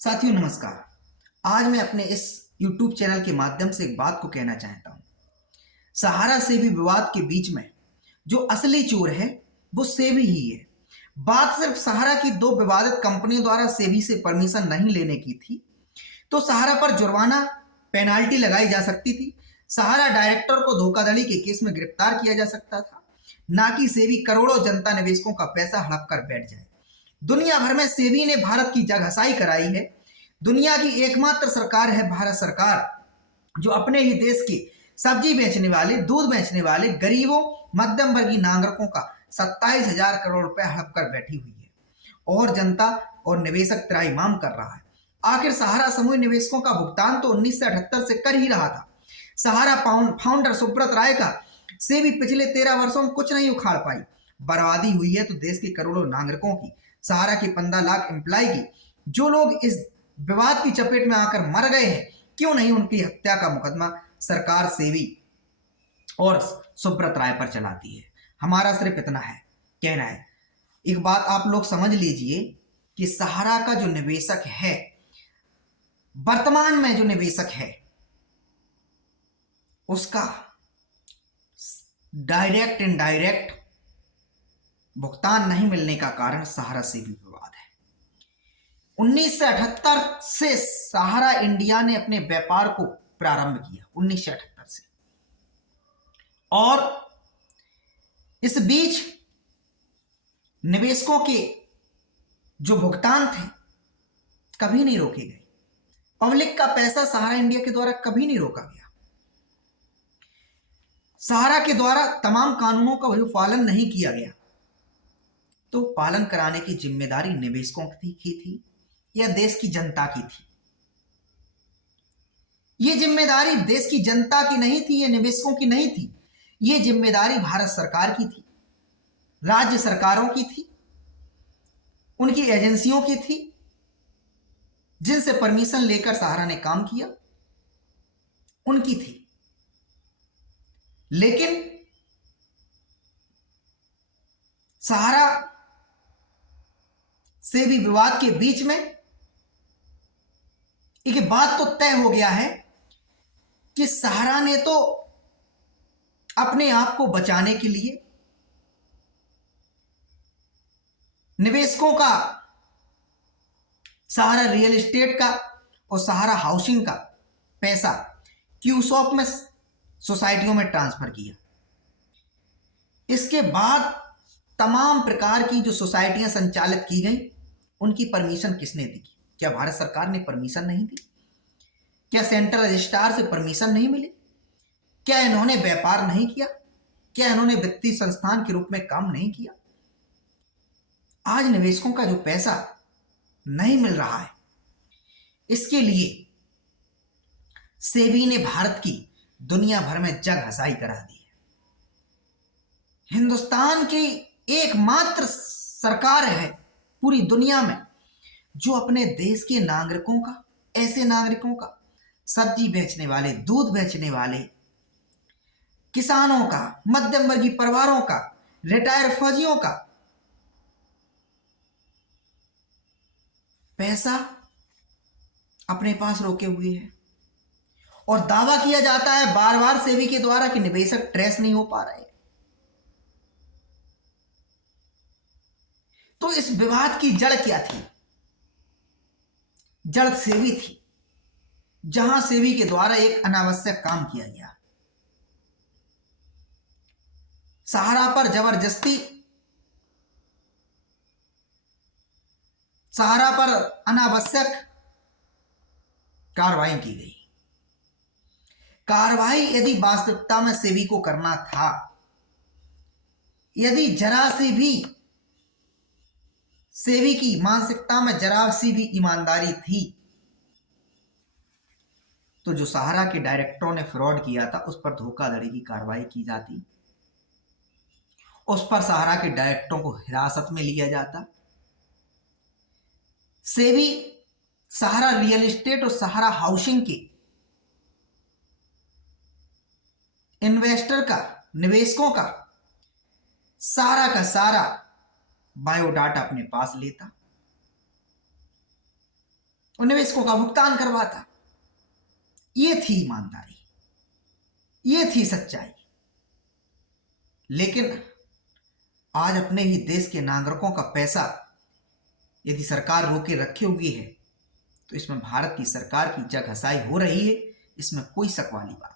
साथियों नमस्कार। आज मैं अपने इस YouTube चैनल के माध्यम से एक बात को कहना चाहता हूँ। सहारा सेबी विवाद के बीच में जो असली चोर है वो सेबी ही है। बात सिर्फ सहारा की दो विवादित कंपनियों द्वारा सेबी से परमिशन नहीं लेने की थी तो सहारा पर जुर्माना पेनाल्टी लगाई जा सकती थी। सहारा डायरेक्टर को धोखाधड़ी के केस में गिरफ्तार किया जा सकता था, ना कि सेबी करोड़ों जनता निवेशकों का पैसा हड़प कर बैठ जाए। दुनिया भर में सेबी ने भारत की जगहसाई कराई है। दुनिया की एकमात्र सरकार है भारत सरकार जो अपने ही देश के सब्जी बेचने वाले, दूध बेचने वाले गरीबों, मध्यम वर्गीय नागरिकों का 27,000 करोड़ रुपए हड़प कर बैठी हुई है और जनता और निवेशक त्राहिमाम कर रहा है। आखिर सहारा समूह निवेशकों का भुगतान तो 1978 से कर ही रहा था। सहारा फाउंडर सुब्रत राय का से भी पिछले 13 वर्षों में कुछ नहीं उखाड़ पाई। बर्बादी हुई है तो देश के करोड़ों नागरिकों की, सहारा की 15 लाख एम्प्लॉय की। जो लोग इस विवाद की चपेट में आकर मर गए हैं, क्यों नहीं उनकी हत्या का मुकदमा सरकार सेबी और सुब्रत राय पर चलाती है। हमारा सिर्फ इतना है कहना है। एक बात आप लोग समझ लीजिए कि सहारा का जो निवेशक है, वर्तमान में जो निवेशक है, उसका डायरेक्ट इनडायरेक्ट भुगतान नहीं मिलने का कारण सहारा सेबी विवाद है। 1978 से सहारा इंडिया ने अपने व्यापार को प्रारंभ किया, 1978 से, और इस बीच निवेशकों के जो भुगतान थे कभी नहीं रोके गए। पब्लिक का पैसा सहारा इंडिया के द्वारा कभी नहीं रोका गया। सहारा के द्वारा तमाम कानूनों का जो पालन नहीं किया गया तो पालन कराने की जिम्मेदारी निवेशकों की थी या देश की जनता की थी। यह जिम्मेदारी देश की जनता की नहीं थी या निवेशकों की नहीं थी। यह जिम्मेदारी भारत सरकार की थी, राज्य सरकारों की थी, उनकी एजेंसियों की थी जिनसे परमिशन लेकर सहारा ने काम किया, उनकी थी। लेकिन सहारा से भी विवाद के बीच में एक बात तो तय हो गया है कि सहारा ने तो अपने आप को बचाने के लिए निवेशकों का, सहारा रियल एस्टेट का और सहारा हाउसिंग का पैसा क्यूसॉप में सोसाइटियों में ट्रांसफर किया। इसके बाद तमाम प्रकार की जो सोसाइटियां संचालित की गई, उनकी परमिशन किसने दी? क्या भारत सरकार ने परमिशन नहीं दी? क्या सेंट्रल रजिस्ट्रार से परमिशन नहीं मिली? क्या इन्होंने व्यापार नहीं किया? क्या इन्होंने वित्तीय संस्थान के रूप में काम नहीं किया? आज निवेशकों का जो पैसा नहीं मिल रहा है, इसके लिए सेबी ने भारत की दुनिया भर में जग हसाई करा दी है। हिंदुस्तान की एकमात्र सरकार है पूरी दुनिया में जो अपने देश के नागरिकों का, ऐसे नागरिकों का, सब्जी बेचने वाले, दूध बेचने वाले, किसानों का, मध्यम वर्गीय परिवारों का, रिटायर्ड फौजियों का पैसा अपने पास रोके हुए है। और दावा किया जाता है बार बार सेबी के द्वारा कि निवेशक ट्रेस नहीं हो पा रहे। तो इस विवाद की जड़ क्या थी? जड़ सेबी थी, जहां सेबी के द्वारा एक अनावश्यक काम किया गया। सहारा पर जबरदस्ती, सहारा पर अनावश्यक कार्रवाई की गई। कार्रवाई यदि वास्तविकता में सेबी को करना था, यदि जरा सी भी सेबी की मानसिकता में जरा सी भी ईमानदारी थी, तो जो सहारा के डायरेक्टरों ने फ्रॉड किया था उस पर धोखाधड़ी की कार्रवाई की जाती, उस पर सहारा के डायरेक्टरों को हिरासत में लिया जाता। सेबी सहारा रियल एस्टेट और सहारा हाउसिंग के इन्वेस्टर का, निवेशकों का सारा बायोडाटा अपने पास लेता और निवेशकों का भुगतान करवाता। ये थी ईमानदारी, ये थी सच्चाई। लेकिन आज अपने ही देश के नागरिकों का पैसा यदि सरकार रोके रखे हुई है तो इसमें भारत की सरकार की जगहसाई हो रही है, इसमें कोई शक वाली बात